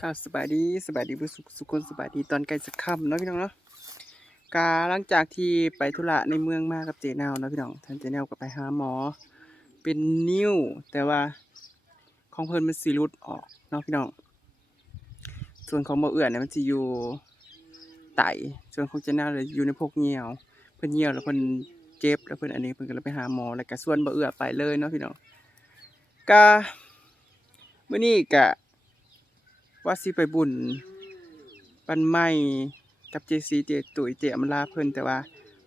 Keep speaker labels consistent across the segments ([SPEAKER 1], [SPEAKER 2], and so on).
[SPEAKER 1] ข้าวสบายดีสบายดีผู้สุขสุขคนสบายดีตอนใกล้จะค่ำเนาะพี่น้องเนาะกาหลังจากที่ไปธุระในเมืองมากับเจนาวเนาะพี่น้องท่านเจนาวก็ไปหาหมอ เป็นนิ้ว แต่ว่าของเพิ่นมันสีรุดออกเนาะพี่น้อง ส่วนของบ่เอื้อนเนี่ยมันสิอยู่ไตส่วนของเจนาวเลยอยู่ในพวกเหี่ยว เพิ่นเหี่ยวแล้วเพิ่นเจ็บแล้วเพิ่นอันนี้เพิ่นก็เลยไปหาหมอแล้วก็ส่วนบ่เอื้อไปเลยเนาะพี่น้องกามื้อนี้ก็ ว่าสิไปบุญปันไม้กับเจซีเจตุ๋ยเจอำลาเพิ่นแต่ว่า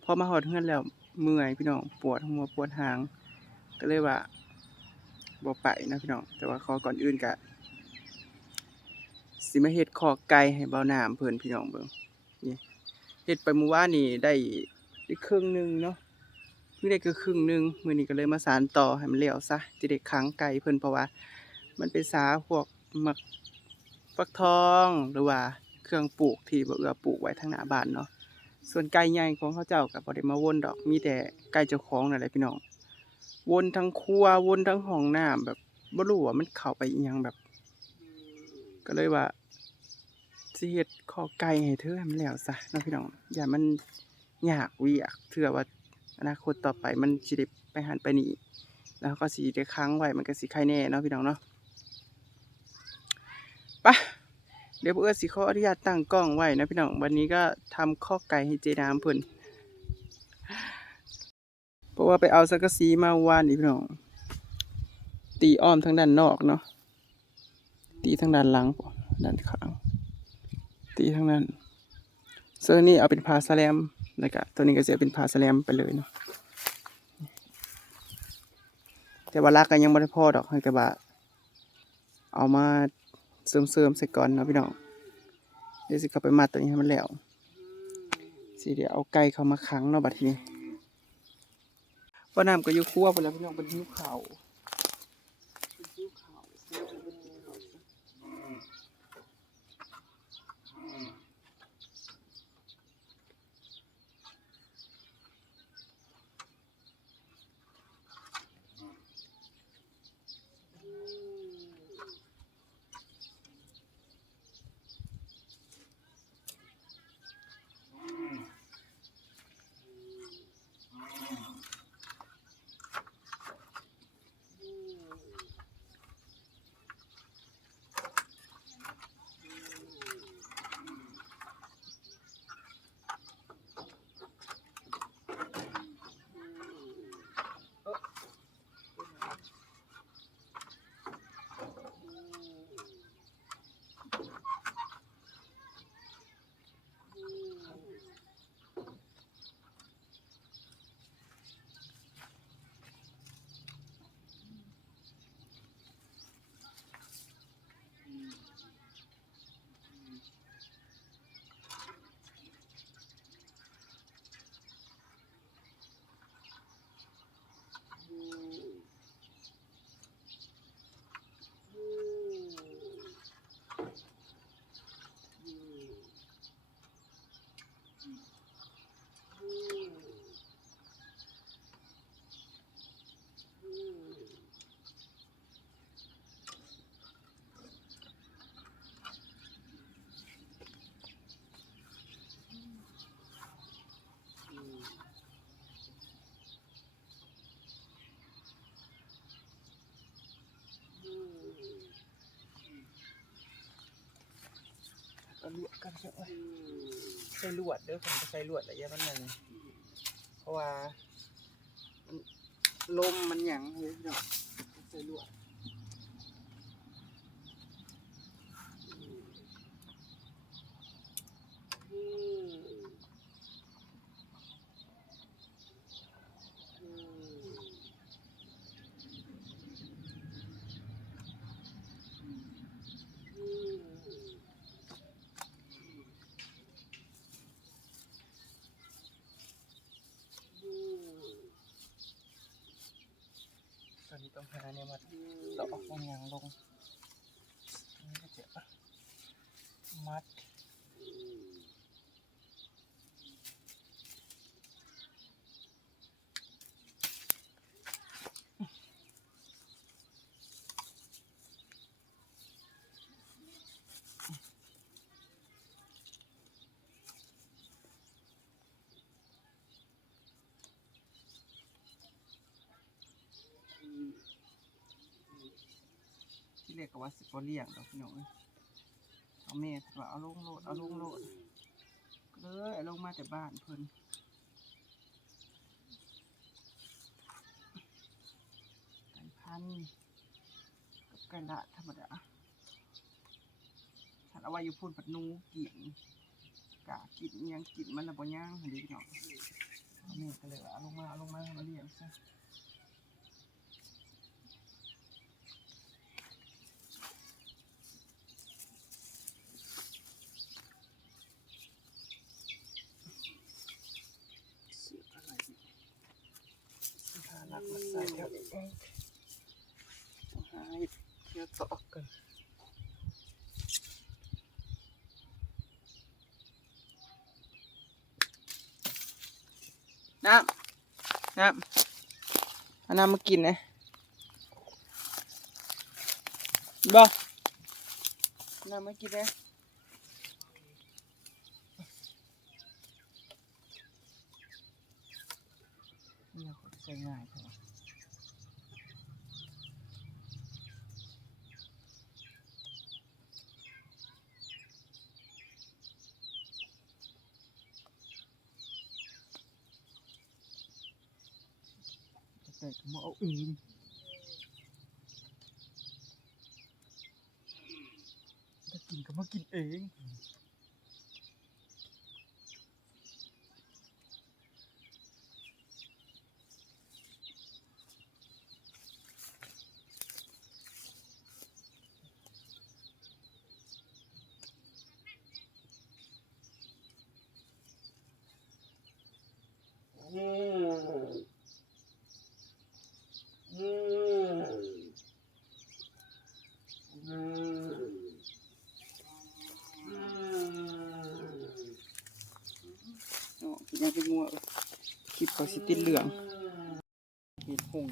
[SPEAKER 1] พอมาฮอดเฮือนแล้วเมื่อยพี่น้องปวดหัวปวดหาง ก็เลยว่าบ่ไปนะพี่น้อง แต่ว่าขอก่อนอื่นก็สิมาเฮ็ดคอไก่ให้เบาหน้ำเพิ่นพี่น้องเบิ่งนี่เฮ็ดไปเมื่อวานนี่ได้ได้ครึ่งหนึงเนาะเพิ่งได้คือครึ่งหนึงมื้อนี้ก็เลยมาสานต่อให้มันแล้วซะจะได้ค้างไก่เพิ่นเพราะว่า มันเป็นสาพวกมัก ฟักทองหรือว่าเครื่องปลูกที่บ่เอือปลูกไว้ทางหน้าบ้านเนาะส่วนไก่ใหญ่ของเขาเจ้าก็บ่ได้มาวนดอกมีแต่ไก่เจ้าของนั่นแหละพี่น้องวนทั้งครัววนทั้งห้องน้ำแบบบ่รู้ว่ามันเข้าไปอีหยังแบบ ก็เลยว่าสิเฮ็ดข้อไก่ให้เธอให้มันแล้วซะเนาะพี่น้องอย่ามันยากเวียกเทื่อว่าอนาคตต่อไปมันสิได้ไปหันไปนี่แล้วก็สิได้ค้างไว้มันก็สิใครแน่เนาะพี่น้องเนาะ ปะเดี๋ยวเอื้อสิขออนุญาตตั้งกล้องไว้นะพี่น้อง วันนี้ก็ทำข้อไก่ให้เจดามเพิ่นเพราะว่าไปเอาสังกะสีมาวานนี่พี่น้อง ตีอ้อมทั้งด้านนอกเนาะ ตีทั้งด้านหลังด้านข้าง ตีทั้งนั้น ส่วนนี้เอาเป็นพาสแลมแล้วก็ตัวนี้ก็จะเป็นพาสแลมไปเลยเนาะแต่ว่ารักกันยังไม่ได้พอดอกแต่ว่าเอามา เสริมเสริมๆใส่ก่อนเนาะพี่น้องเดี๋ยวสิเข้าไปมาตัวนี้ให้มันแล้วสิเดี๋ยวเอาไก่เข้ามาขังเนาะบัดทีนี้ว่าน้ำก็อยู่คั่วไปแล้วพี่น้องเป็นหิ้วข่าว ก็ลวดกันเถอะเว้ยใส่ลวดเด้อผมจะใส่ลวดอะไรอย่างนั้นนึงเพราะว่ามันลมมันหยั่งเลยพี่น้องใส่ลวด ตอนนี้องหาเนี่ยมาตอกมันยังลงนี่ก็เจ็บปะมัด ก็ว่าสิบ่เลี้ยงดอกพี่น้องเอ้ยเอาแม่เพิ่นว่าเอาลงโลดเอาลงโลดเลยเอาลงมาแต่บ้านเพิ่นไก่พันกับไก่ละธรรมดาฉันเอาไว้อยู่พุ่นปัดนูกินกะกินอิหยังกินมันน่ะบ่ย่างเด้พี่น้องเอาแม่ก็เลยว่าเอาลงมาเอาลงมามาเลี้ยงซะ เสื้ออะไรอีกเสื้อผ้ารักมาใส่แถวนี้ต้องหาให้เที่ยวต่อกัน น้ำน้ำเอาน้ำมากินนะบ่เอน้ำมากินนะนี่เราใช้ง่ายเท่าไหร่ แต่ก็มาเอาเองถ้ากินก็มากินเอง โอ้กินยังเป็นงัวเอ้ยคลิป เขาสิติดเหลืองเห็ดหง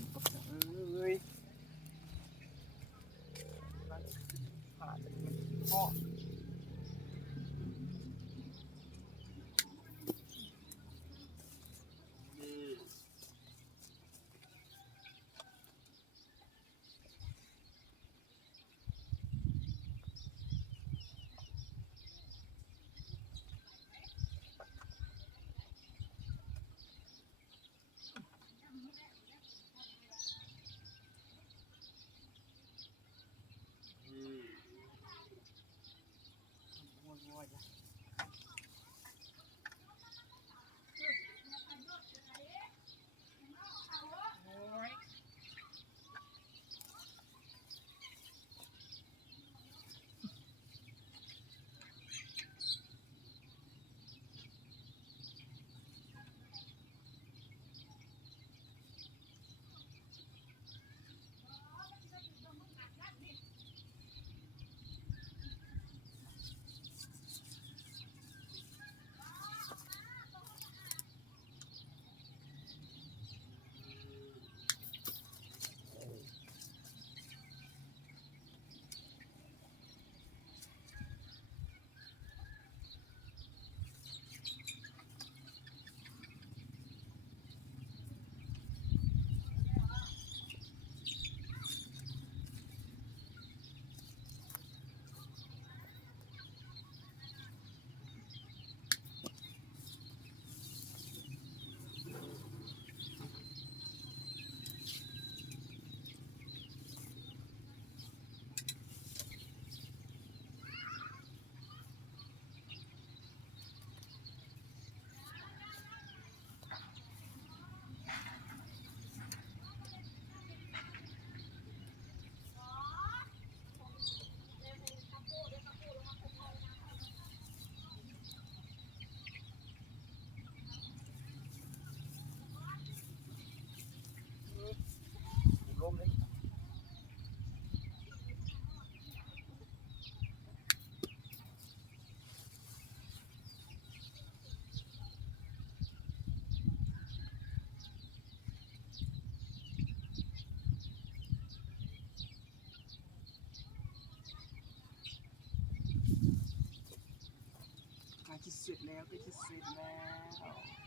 [SPEAKER 1] เสร็จแ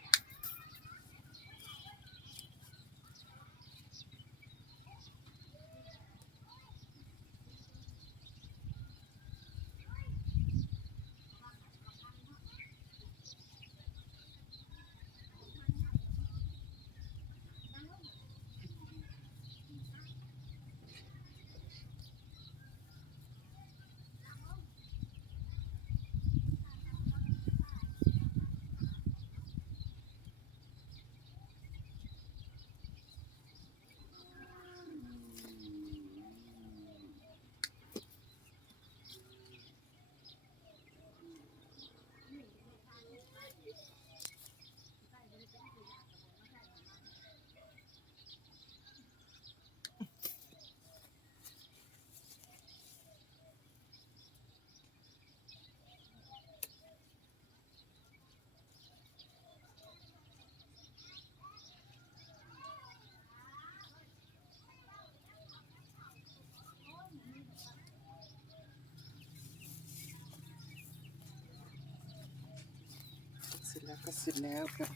[SPEAKER 1] แล้วก็เสร็จแล้วครับ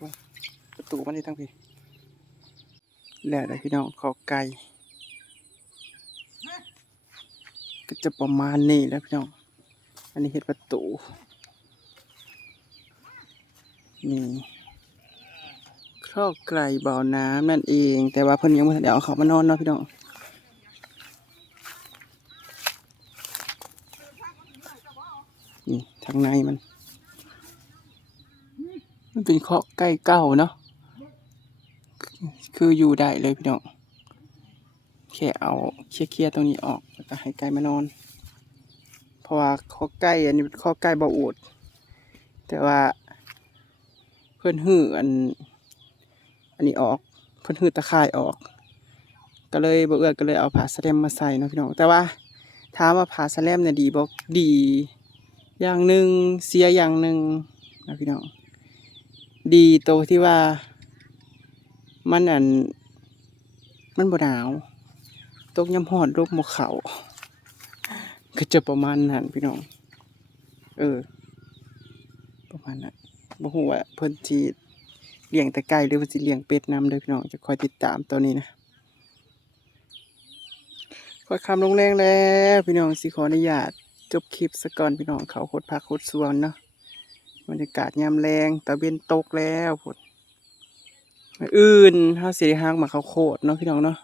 [SPEAKER 1] บประตูมันนี่ทั้งพี่แล้วได้พี่น้องขอไก่ก็จะประมาณนี้แล้วพี่น้อง อันนี้เห็ดประตู นี่ครอกไก่บ่อน้ำนั่นเอง แต่ว่าเพิ่นยังไม่ทันได้เอาเขามานอนเนาะพี่น้องนี่ทางในมัน มันเป็นเคาะใกล้เก้าเนาะคืออยู่ได้เลยพี่น้องแค่เอาเคลียร์ๆตรงนี้ออกแล้วก็ให้ไก่มานอน เพราะว่าเคาะใกล้อันนี้เป็นเคาะใกล้เบาอูดแต่ว่าเพื่อนหื้ออัน อันนี้ออก เพื่อนหื้อตะข่ายออก ก็เลยบ่เอื้อก็เลยเอาผ้าสแลมมาใส่เนาะพี่น้องแต่ว่าถามว่าผ้าสแลมเนี่ยดีบ่ดี อย่างหนึ่งเสียอย่างหนึ่งนะพี่น้อง ดีตที่ว่า มันอัน มันบ่หนาว ตกยำหอดรูปหมกเขาก็จะประมาณนั้นพี่น้อง เออ ประมาณนั้นบ่ฮู้ว่าเพิ่นสิเลี้ยงแต่ไก่หรือว่าสิเลี้ยงเป็ดนำเด้อพี่น้องจะคอยติดตามตัวนี้นะคอยคำลงแรงแล้ว พี่น้องสิขออนุญาตจบคลิปซะก่อนพี่น้องเขาโคตรพักโคตรสวนเนาะ บรรยากาศยามแรงตะเวนตกแล้วพดมื้ออื่นเฮาสิได้หางมาเขาโคตรเนาะพี่น้องเนาะ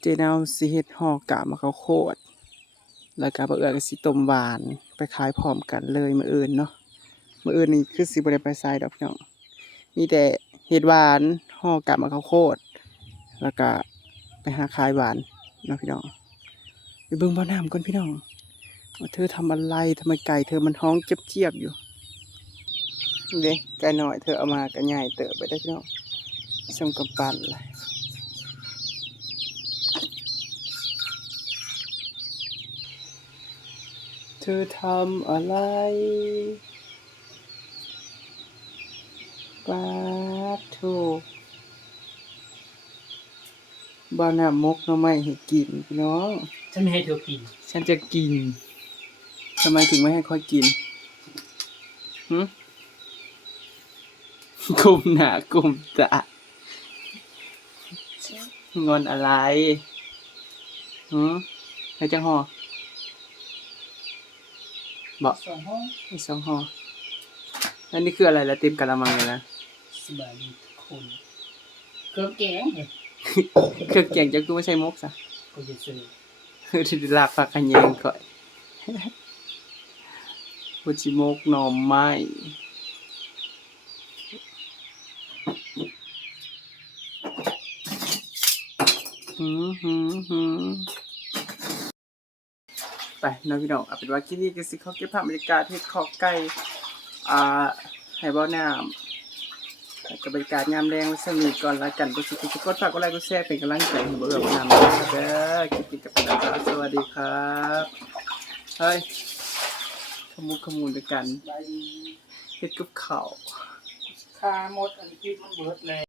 [SPEAKER 1] เจนาวสิเฮ็ดห่อกะมาเขาโคตรแล้วก็บ่เอื้อก็สิต้มหวานไปขายพร้อมกันเลยมื้ออื่นเนาะมื้ออื่นนี่คือสิบ่ได้ไปไสดอกพี่น้องมีแต่เฮ็ดหวานห่อกะมาเขาโคตรแล้วก็ไปหาขายหวานเนาะพี่น้องไปเบิ่งบ่อน้ำก่อนพี่น้องว่าเธอทำอะไรทำไมไก่เธอมันท้องเจ็บเจียบอยู่ เด็กไก่หน่อยเธอเอามาก็ใหญ่เติบไปได้พี่น้องชมกำปั้นเลยเธอทำอะไรปาถูกบ้านน้ำมกหน้ำไม่ให้กินพี่น้อง
[SPEAKER 2] ฉันไม่ให้เธอกิน
[SPEAKER 1] ฉันจะกินทำไมถึงไม่ให้ค่อยกินหึ กุมหนากุมตางอนอะไรหึให้จังหอบอก
[SPEAKER 2] สองห้อง
[SPEAKER 1] ให้สองหอแล้วนี่คืออะไรละเต็มกะละมังเลยนะ
[SPEAKER 2] สบายดีทุกคนเครื่องแกงเนี่ย
[SPEAKER 1] เครื่องเกียงจะกูไม่ใช่มกซะ
[SPEAKER 2] ก็จะซื้อ
[SPEAKER 1] คือที่ลากปากกันเยงก่อยพุชิมกหน่อไม้หืมหืมหืม ไปน้องพี่น้องเอาเป็นว่าที่นี่ก็สิเขาเก็บภาพบรรยากาศที่ขอไก่อ่าให้บ่อน้ำแล้วกับบรรยากาศยามแรงไว้สนิทก่อนละกันก็สิกดฝากกดไลค์กดแชร์เป็นกำลังใจให้บ่เอือบ่นำนะครับเด้อคลิปนี้กับพี่น้องครับสวัสดีครับเฮ้ยขมุกขมูลด้วยกันเฮ็ดกับเข้าว
[SPEAKER 2] คาหมดอันที่มันเบิดเลย